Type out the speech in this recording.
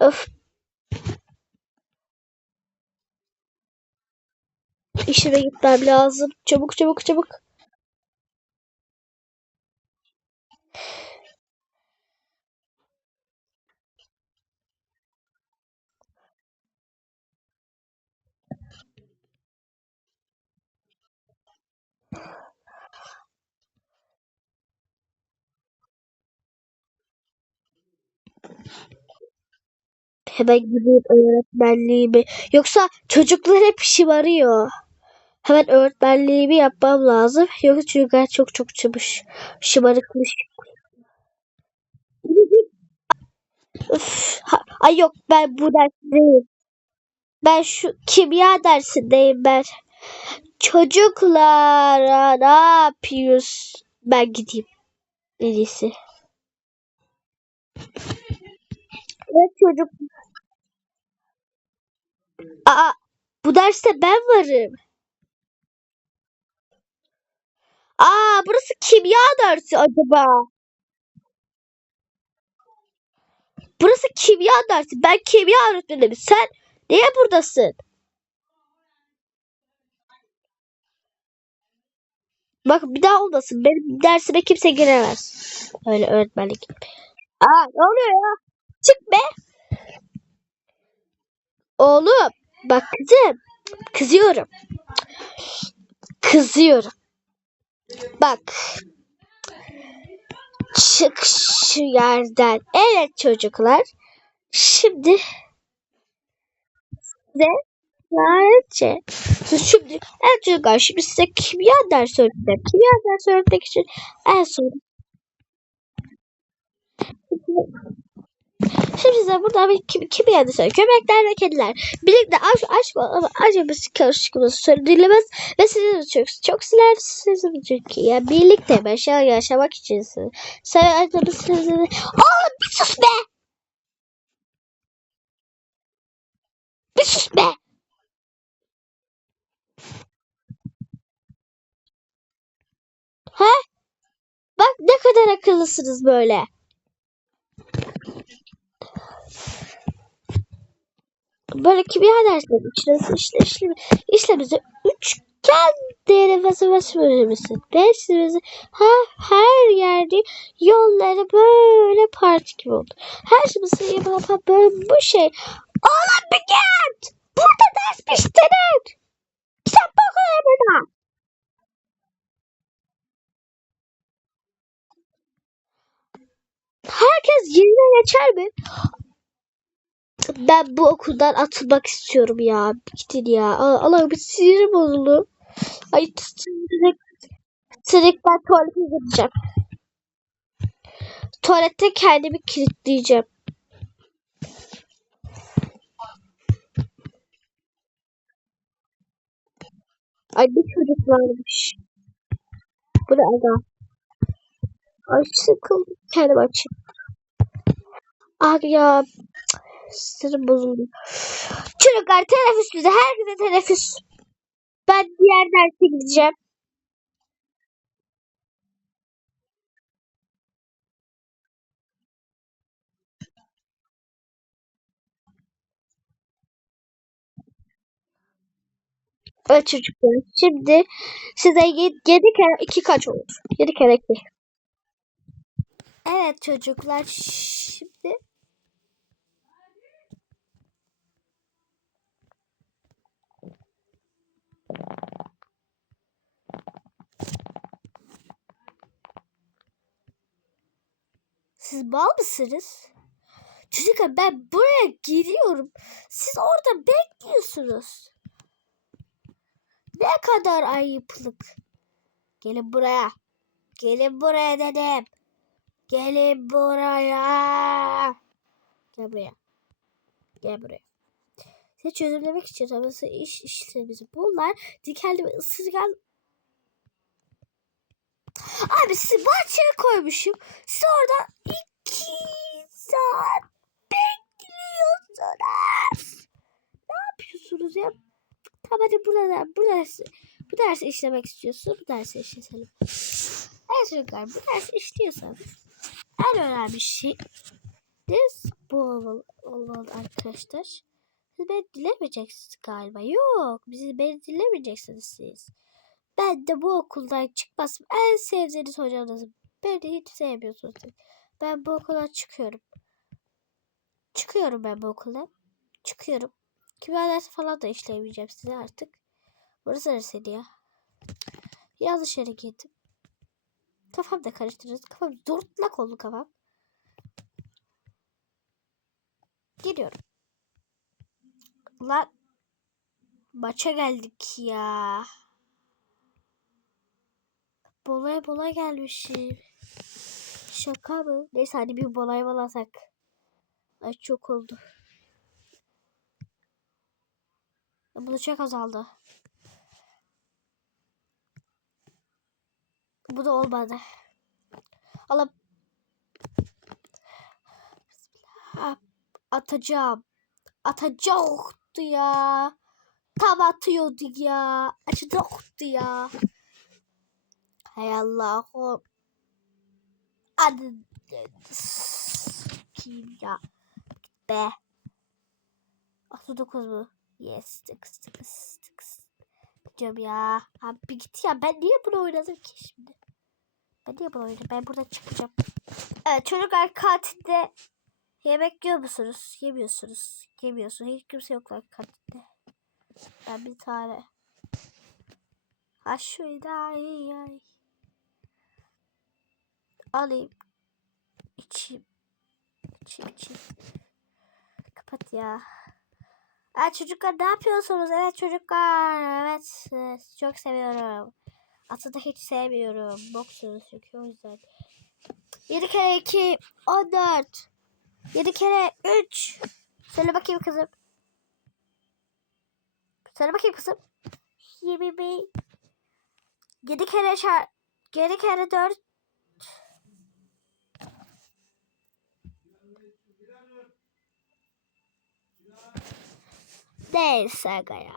Öf. İşime gitmem lazım. Çabuk çabuk çabuk. Hemen gideyim öğretmenliğimi. Yoksa çocuklar hep şımarıyor. Hemen öğretmenliğimi yapmam lazım. Yoksa çocuklar çok çok çabuş. Şımarıkmış. Ha- ay yok ben bu dersteyim. Ben şu kimya dersindeyim ben. Çocuklara ne yapıyoruz? Ben gideyim. En iyisi. Evet çocuk. Aa, bu derste ben varım. Aa, burası kimya dersi acaba? Burası kimya dersi. Ben kimya öğretmenim. Sen niye buradasın? Bak bir daha olmasın. Benim dersime kimse giremez. Öyle öğretmenlik. Aa, ne oluyor ya? Çık be. Oğlum, bak kızım. Kızıyorum. Kızıyorum. Bak. Çık şu yerden. Evet çocuklar. Şimdi de sadece şimdi evet çocuklar şimdi size kimya dersi öğreteceğim. Kimya dersi öğretmek için en son Şimdi size burada bir kim, dersi öğreteceğim. Köpekler ve kediler. Birlikte aşk ama acımız karışıkımız sorun dinlemez ve sizi çok çok siler çünkü ya birlikte başa yaşamak için sizi. Sen sizi. Oğlum bir sus be. Bir sus be. He? Bak ne kadar akıllısınız böyle. Böyle kimya dersleri içine işte işlemi işlemizi üçgen değeri vazife Dersimizi her, her yerde yolları böyle parti gibi oldu. Her şeyimizi yapan böyle bu şey. Oğlum bir git! Burada ders piştirir. Sen bakın burada. Herkes yerine geçer mi? Ben bu okuldan atılmak istiyorum ya. Gidin ya. Aa, Allah'ım bir sinirim bozuldu. Ay direkt, direkt ben tuvalete gideceğim. Tuvalette kendimi kilitleyeceğim. Ay bir çocuk varmış. Bu ne aga? Ay sıkıldım. Kendimi açayım. Ah ya. Sinirim bozuldu. Çocuklar teneffüs bize. Herkese teneffüs. Ben diğer derse gideceğim. Evet çocuklar. Şimdi size 7 kere 2 kaç olur? 7 kere 2. Evet çocuklar. Şimdi Siz bal mısınız? Çocuklar ben buraya giriyorum. Siz orada bekliyorsunuz. Ne kadar ayıplık. Gelin buraya. Gelin buraya dedim. Gelin buraya. Gel buraya. Gel buraya. Size çözümlemek için tabii iş işlerimizi bunlar dikenli ve ısırgan Abi sizi bahçeye koymuşum. Siz orada iki saat bekliyorsunuz. Ne yapıyorsunuz ya? Tamam hadi burada, bu dersi, bu dersi işlemek istiyorsun. Bu dersi işletelim. Evet çocuklar bu dersi işliyorsanız en önemli şey bu olmalı, olmalı arkadaşlar. Siz beni dinlemeyeceksiniz galiba. Yok. Bizi beni dinlemeyeceksiniz siz. Ben de bu okuldan çıkmazım. En sevdiğiniz hocanızım. Beni hiç sevmiyorsunuz. Ben bu okuldan çıkıyorum. Çıkıyorum ben bu okuldan. Çıkıyorum. Kimya dersi falan da işleyemeyeceğim size artık. Burası neresi ya? Yanlış yere girdim. Kafam da karıştırırız. Kafam zortlak oldu kafam. Giriyorum. Lan maça geldik ya. Bolaya bola gelmişim. Şaka mı? Neyse hadi bir bolay bolasak. Ay çok oldu. Bu çok azaldı. Bu da olmadı. Allah Bismillah. atacağım. Atacaktı ya. Tam atıyordu ya. Atacaktı ya. Hay Allah'ım. Hadi. Kim ya? Be. 69 mu? Yes. Tıkız tıkız tıkız. Gidiyorum ya. Abi git ya. Ben niye bunu oynadım ki şimdi? Ben niye bunu oynadım? Ben burada çıkacağım. Evet çocuklar kantilde yemek yiyor musunuz? Yemiyorsunuz. Yemiyorsun. Hiç kimse yok lan kantinde. Ben bir tane. Ha şuyda ay ay. Alayım. İçeyim. İçeyim içeyim. Kapat ya. Evet çocuklar ne yapıyorsunuz? Evet çocuklar. Evet çok seviyorum. Aslında hiç sevmiyorum. Boksunuz çünkü o yüzden. 7 kere 2 14. 7 kere 3. Söyle bakayım kızım. Söyle bakayım kızım. 21. 7 kere çar 7 kere 4. Neyse ya.